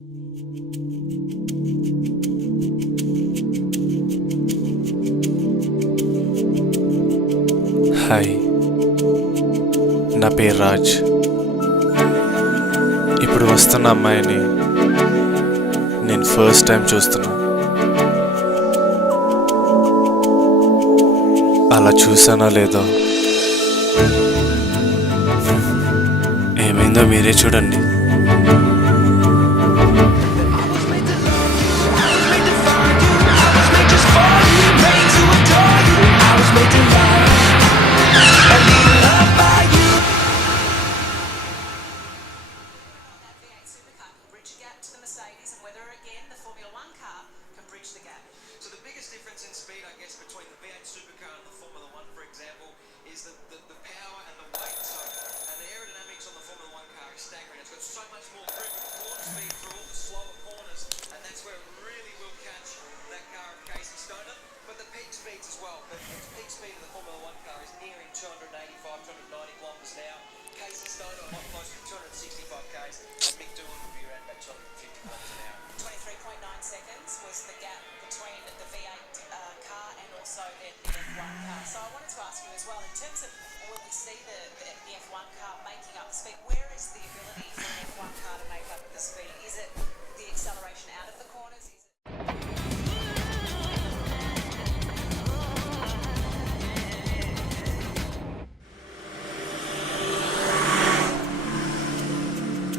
Hi, నా పేరు రాజ్. ఇప్పుడు వస్తున్న అమ్మాయిని నేను ఫస్ట్ టైం చూస్తున్నా. అలా చూసానో లేదో ఏమైందో మీరే చూడండి.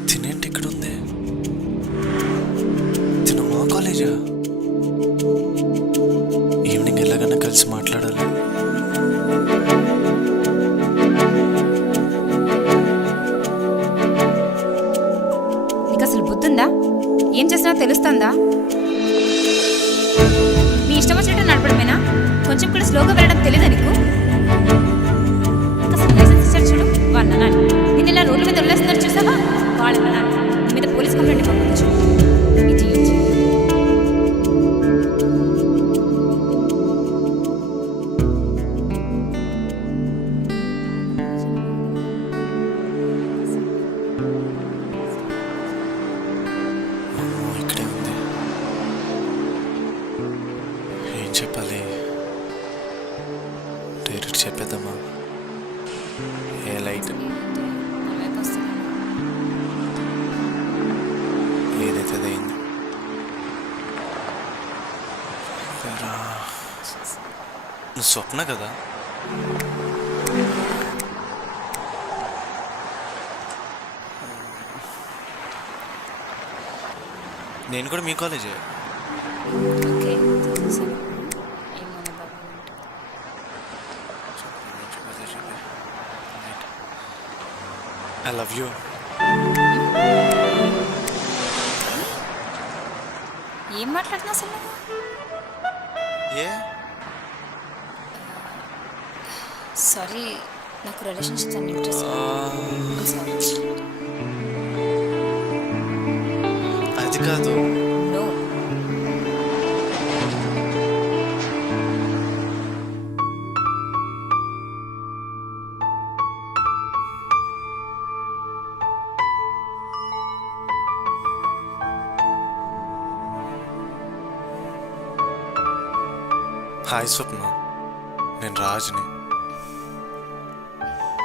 తినేంటి ఇక్కడ ఉంది? తిన మా కాలేజా? ఈవినింగ్ ఎలాగైనా కలిసి మాట్లాడాలి. నీకు అసలు బుద్ధుందా? ఏం చేసినా తెలుస్తుందా? నీ ఇష్టం వచ్చినట్టు నడపడమేనా? కొంచెం కూడా స్లోగా వెళ్ళడం తెలీదా నీకు? అసలు లైసెన్స్ ఇచ్చారు చూడు, వాళ్ళ నాన్న నిన్ను ఇలా రోడ్ల మీద వదిలేస్తున్నారు చూసావా? వాళ్ళ నాన్న నీ మీద పోలీస్ కంప్లైంట్ పంపించు. ఇక్కడే ఉంది. ఏం చెప్పాలి? డైరెక్ట్ చెప్పేద్దామా? ఏ లైట్ ఏదైతే అయింది. నువ్వు స్వప్న కదా? నేను కూడా మీ కాలేజే. I love you. ఏం మాట్లాడుతున్నా అసలు? ఏ సారీ, నాకు రిలేషన్షిప్స్ అన్ని ఇంట్రెస్ట్. అది కాదు. నో. హాయ్ స్వప్న, నేను రాజ్ని.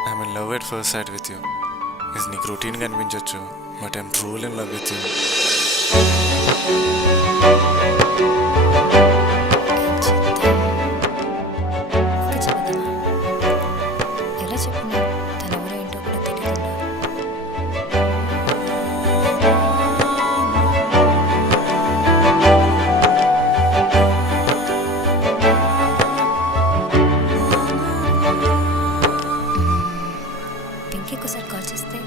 I'm in love at first sight with you. ఇది నీకు రొటీన్గా అనిపించవచ్చు, but I'm truly in love with you. ఎలా చెప్పినా తన ఎవరో ఏంటో కూడా తెలియకుండా. పింకీ ఒకసారి కాల్ చేస్తే.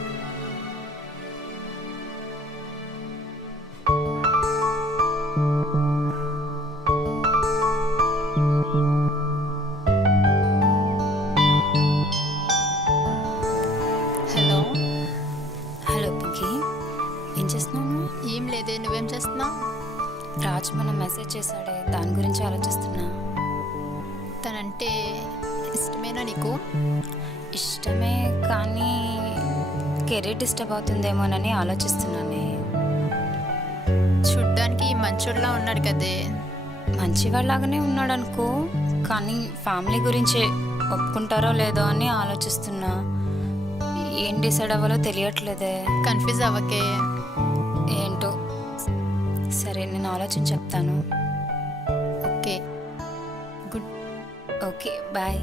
హలో హలో పింకీ, ఏం చేస్తున్నావు? ఏం లేదే, నువ్వేం చేస్తున్నావు? రాజు మనం మెసేజ్ చేశాడే, దాని గురించి ఆలోచిస్తున్నా. తనంటే ఇష్టమేనా నీకు? ఇష్టమే, కానీ కెరీర్ డిస్టర్బ్ అవుతుందేమోనని ఆలోచిస్తున్నానే. మంచోళ్ళ ఉన్నాడు కదే. మంచివాళ్ళలాగానే ఉన్నాడు అనుకో, కానీ ఫ్యామిలీ గురించి ఒప్పుకుంటారో లేదో అని ఆలోచిస్తున్నా. ఏం డిసైడ్ అవ్వాలో తెలియట్లేదే. కన్ఫ్యూజ్ అవ్వకే. ఏంటో. సరే, నేను ఆలోచించి చెప్తాను. Okay, good. Okay, bye.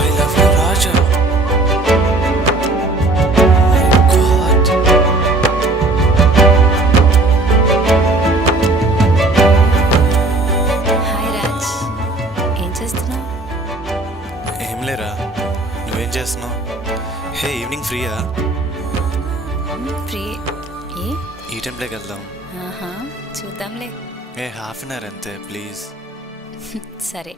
I love you, Raja. My God. Hi Raj, ఏం చేస్తున్నావు? ఏం లేరా, నువ్వేం చేస్తున్నావు? హే, ఈవినింగ్ ఫ్రీయా? ఫ్రీ. ఏ? ఈ టైంలోకి వెళ్దాం. ఆహా, చూద్దాంలే. హాఫ్ అన్ అవర్ అంతే, ప్లీజ్. సరే.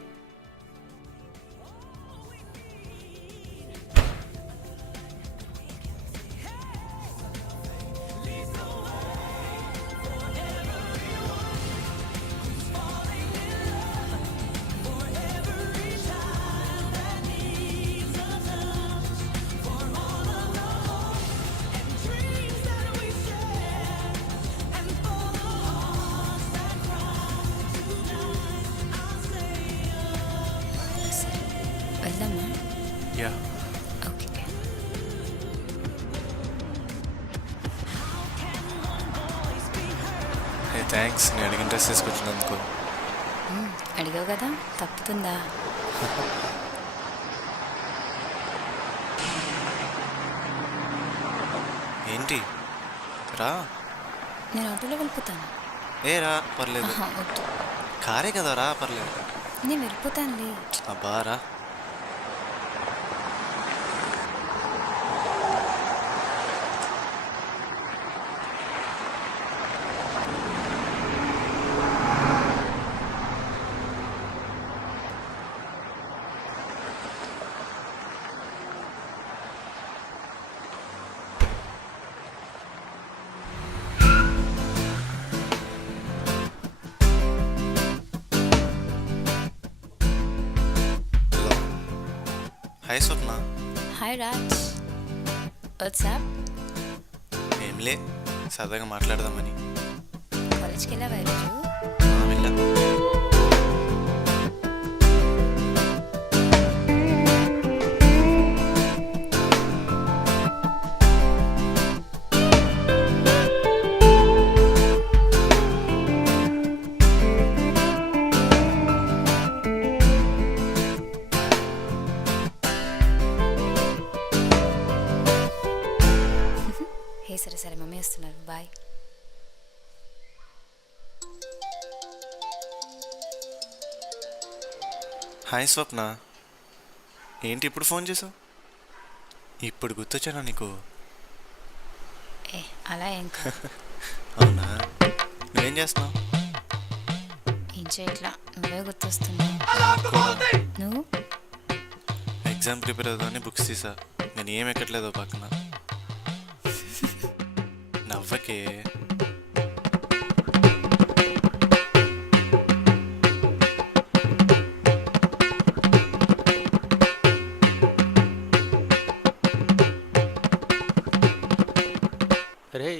వెళ్దామా? యా. ఓకే. థ్యాంక్స్, నేను అడిగిన డ్రెస్ తీసుకొచ్చినందుకు. అడిగావు కదా, తప్పుతుందా? ఏంటి? రా. నేను ఆటోలో వెళ్ళిపోతాను. రా, పర్లేదు. ఆహా, వద్దు. కారే కదా, రా, పర్లేదు. నేను వెళ్ళిపోతానులే. అబ్బా, రా. Hi Swapna. Hi Raj, what's up? ఏంలే, సరదాగా మాట్లాడదామని. కాలేజ్కి వెళ్ళావా ఈరోజు? వెళ్ళా. సరే సరే, మమ్మీ వస్తున్నారు, బాయ్. హాయ్ స్వప్న, ఏంటి ఇప్పుడు ఫోన్ చేసావు? ఇప్పుడు గుర్తొచ్చానా నీకు? అలా ఏం కాదు. అవునా, నువ్వేం చేస్తున్నావు? ఏం చేయట్లా, నువ్వే గుర్తొస్తున్నావు. నువ్వు? ఎగ్జామ్ ప్రిపేర్ అవుదామని బుక్స్ తీసా, నేను ఏం ఎక్కట్లేదో పక్కన. నవ్వకే. రే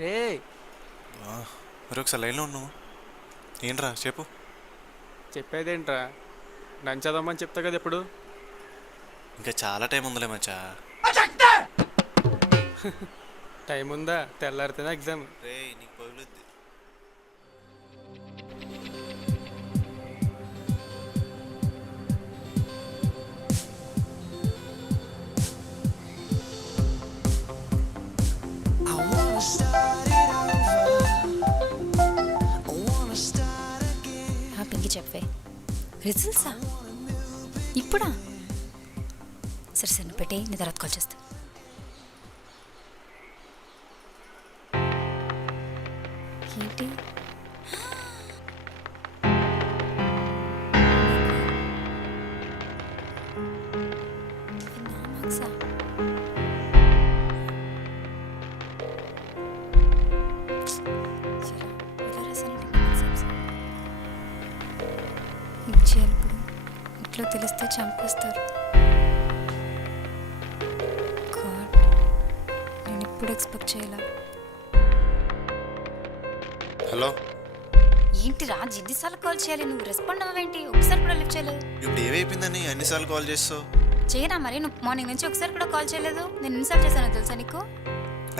రే ఒకసారి లైన్లో ఉన్నావు. ఏంట్రా చెప్పు. చెప్పేదేంట్రా, నన్ను చదవమని చెప్తా కదా ఎప్పుడు. ఇంకా చాలా టైం ఉందిలే మచ్చా. టైం ఉందా? తెల్లారితేనే ఎగ్జామ్. రే, నీకు పగులుద్ది. పింకి చెప్పే. రిజల్ట్సా ఇప్పుడా? సరే సరే, నువ్వు పెట్టే, నీ తర్వాత కాల్ చేస్తా. ఏంటి? నా ఏం చేయాలి ఇప్పుడు? ఇంట్లో తెలిస్తే చంపేస్తారు. గాడ్, నేను ఇప్పుడు ఎక్స్పెక్ట్ చేయాల. హలో, ఏంటి రాజ్, ఎన్నిసార్లు కాల్ చేయాలి? నువ్వు రెస్పాండ్ అవ్వేంటి? ఒకసారి కూడా లిఫ్ట్ చేయలేదు. ఇప్పుడు ఏమైపోయిందని అన్నిసార్లు కాల్ చేస్తావు? చేయరా మరి? నువ్వు మార్నింగ్ నుంచి ఒకసారి కూడా కాల్ చేయలేదు. నేను ఎన్నిసార్లు చేశానో తెలుసా నీకు?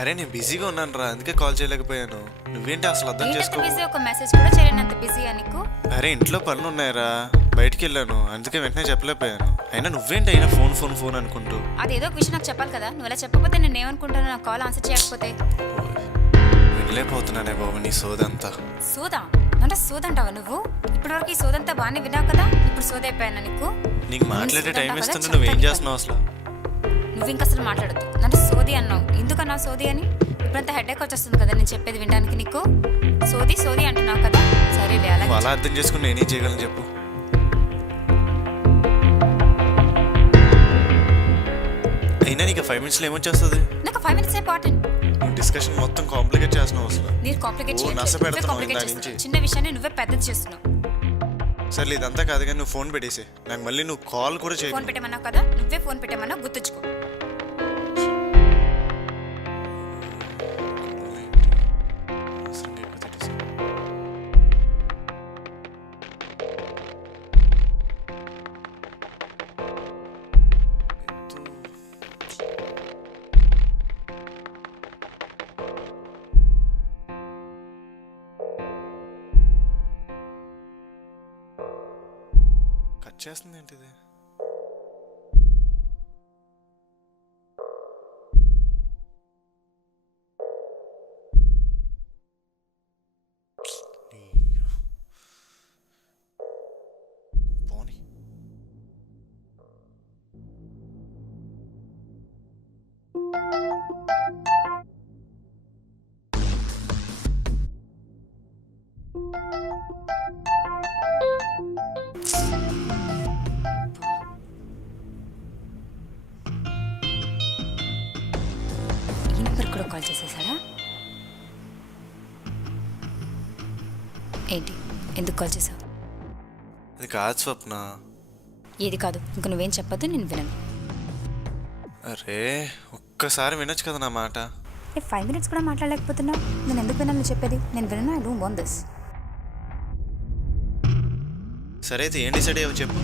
అరే నేను బిజీగా ఉన్నాను రా, అందుకే కాల్ చేయలేకపోయాను. నువ్వేంటి అసలు అర్థం ఏంటంత చేసుకో. బిజీ? ఒక మెసేజ్ కూడా చేయలేనంత బిజీయా నీకు? అరే ఇంట్లో పనులు ఉన్నాయరా, బయటికి వెళ్ళాను, అందుకే వెంటనే చెప్పలేకపోయాను. అయినా నువ్వేంటి అయినా ఫోన్ ఫోన్ ఫోన్ అనుకుంటూ. అదేదో ఒక విషయం నాకు చెప్పాలి కదా. నువ్వు అలా చెప్పకపోతే నేను ఏమనుకుంటాను? నా కాల్ ఆన్సర్ చేయకపోతే వినలేకపోతున్నానే బాబు నీ సోదంతా. సోదా అంటే సోదంటావా నువ్వు? ఇప్పటివరకు ఈ సోదంతా బాగానే విన్నావు కదా, ఇప్పుడు సోదైపోయాను నీకు. నీకు మాట్లాడే టైం ఇస్తుంటే నువ్వేం చేస్తున్నావు అసలు? నువ్వు ఇంకా అసలు మాట్లాడద్దు. నన్ను సోది అన్నావు. ఎందుకన్నావు సోది అని? ఇప్పుడంతా హెడేక్ వచ్చేస్తుంది కదా నేను చెప్పేది వినడానికి నీకు. సోది సోది అంటున్నావు కదా. సరేలే, నువ్వు అలాగే అలా అర్థం చేసుకుని నేనేం చేయగలను చెప్పు. అయినా నీకు 5 minutesలో ఏమొచ్చేస్తుంది? నాకు 5 minutes ఇంపార్టెంట్. నువ్వు డిస్కషన్ మొత్తం కాంప్లికేట్ చేస్తున్నావు అసలు. మీరు కాంప్లికేట్ ఓ, చేయట్లేదు. నస నువ్వే పెడుతున్నావు కాంప్లికేట్ ఇందా చేస్తున్నావు. నుంచి. చిన్న విషయాన్ని నువ్వే పెద్దది చేస్తున్నావు. సర్లే ఇదంతా కాదు కానీ నువ్వు ఫోన్ పెట్టేసి నాకు మళ్ళీ నువ్వు కాల్ కూడా చేయ. ఫోన్ పెట్టమన్నావు కదా, నువ్వే ఫోన్ పెట్టమన్నావు, గుర్తుంచుకో. కట్ చేస్తుంది ఏంటిది? పోనీ ఈ నెంబర్ కూడా కాల్ చేసేసాడా ఏంటి? ఎందుకు కాల్ చేసావు? అది కాదు స్వప్న. ఏది కాదు? ఇంక నువ్వేం చెప్పొద్దు, నేను వినను. అరే ఒక్కసారి వినొచ్చు కదా నా మాట. 5 minutes కూడా మాట్లాడలేకపోతున్నావు. నేను ఎందుకు వినాలని చెప్పేది? నేను వినను. I don't want this. సరే అయితే ఏం డిసైడ్ అయ్యావు చెప్పు.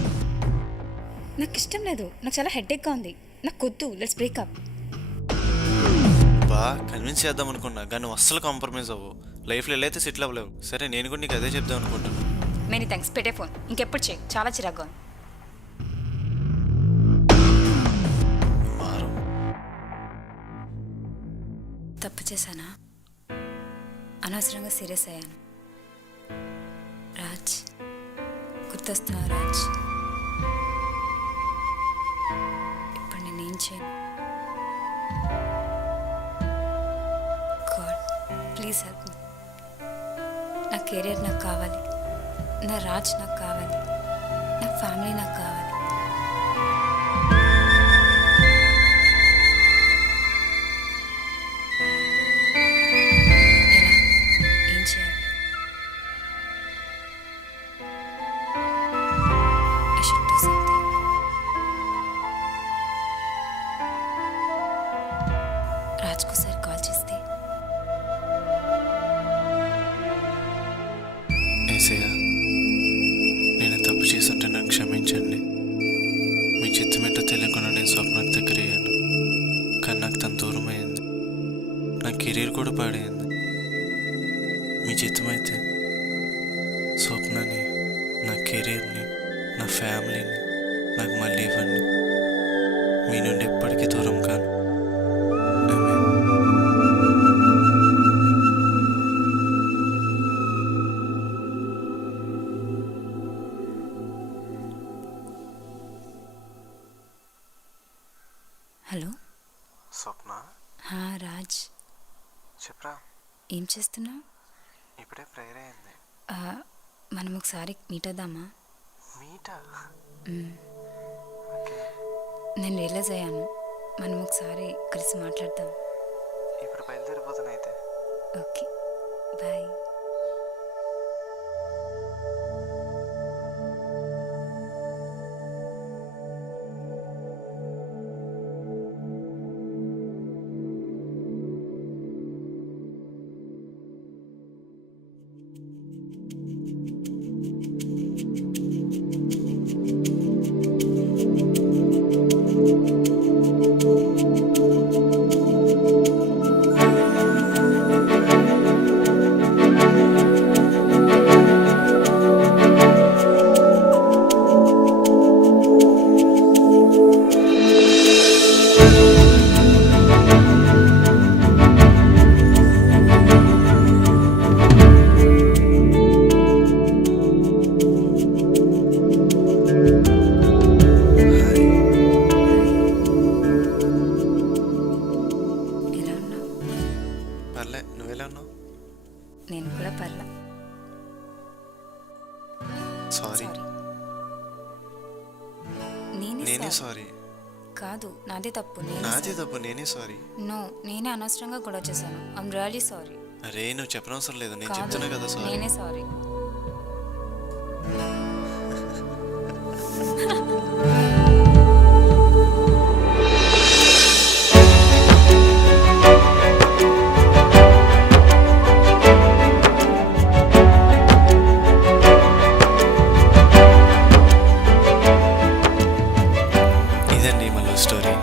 నాకు ఇష్టం లేదు. నాకు చాలా హెడేక్గా ఉంది. నాకు వద్దు. Let's breakup. బా కన్విన్స్ చేద్దాం అనుకున్నా కానీ నువ్వు అస్సలు కాంప్రమైజ్ అవ్వు. లైఫ్లో ఎలా అయితే సెటిల్ అవ్వలేవు. సరే నేను కూడా నీకు అదే చెప్దాం అనుకుంటున్నాను. Many thanks. పెట్టే ఫోన్. ఇంకెప్పుడు చేయి. చాలా చిరాగ్గా ఉంది. మారు. తప్పు చేశానా? అనవసరంగా సీరియస్ అయ్యాను. రాజ్, గుర్తొస్తున్నావు రాజ్? ఇప్పుడు నేనేం చేయను? God, please help me. నా కెరీర్ నాకు కావాలి. నా రాజ్ నాకు కావాలి. నా ఫ్యామిలీ నాకు కావాలి. ఎలా? ఏం చేయాలి? I should do something. రాజ్కు సార్ కాల్ చేస్తే ఏసయ్య నేను తప్పు చేసుంటే నన్ను క్షమించండి. మీ చిత్తమేంటో తెలియకుండా నేను స్వప్నకు దగ్గర అయ్యాను. కానీ నాకు తను దూరం అయింది. నా కెరీర్ కూడా పాడైంది. మీ చిత్తమైతే స్వప్నని, నా కెరీర్ని, నా ఫ్యామిలీని నాకు మళ్ళీ ఇవ్వండి. మీ నుండి ఎప్పటికీ దూరం కాను. ఆమేన్. హలో. స్వప్న రాజ్, చెప్పరా. ఏం చేస్తున్నావు? ఇప్పుడే ప్రేయర్ అయింది. మనం ఒకసారి మీట్ అవుదామా? మీటా? నేను రియలైజ్ అయ్యాను. మనం ఒకసారి కలిసి మాట్లాడదాం. ఇప్పుడు బయలుదేరిపోతున్నా అయితే. Okay, bye. సారీ. సారీ. నేనే నేనే సారీ. కాదు, నాదే తప్పు. నాదే తప్పు, నేనే సారీ. నో, నేనే అనవసరంగా గొడవ చేశాను. I'm really sorry. అరే నువ్వు చెప్పనవసరం లేదు, నేను కాదు, చెప్తున్నా కదా సారీ. నేనే సారీ. ఇదండి మన లవ్ స్టోరీ.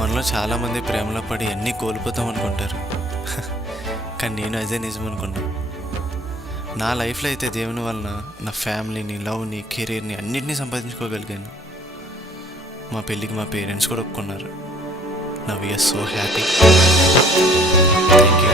మనలో చాలామంది ప్రేమలో పడి అన్నీ కోల్పోతాం అనుకుంటారు, కానీ నేను అదే నిజం అనుకున్నా. నా లైఫ్లో అయితే దేవుని వలన నా ఫ్యామిలీని, లవ్ని, కెరీర్ని అన్నింటినీ సంపాదించుకోగలిగాను. మా పెళ్ళికి మా పేరెంట్స్ కూడా ఒప్పుకున్నారు. నా we are so happy. Thank you.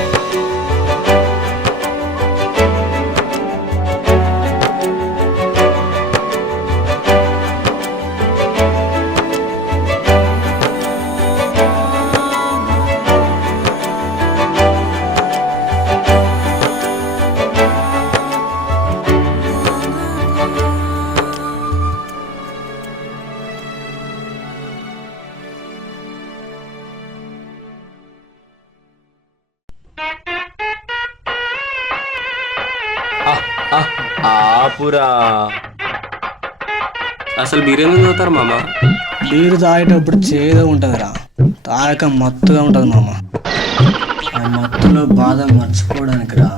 ఆపురా. అసలు బీరేందుకు చదువుతారు మామ? బీరు తాగేటప్పుడు చేదుగా ఉంటుందిరా, తాగక మత్తుగా ఉంటుంది మామ. ఆ మత్తులో బాధ మర్చిపోవడానికి రా.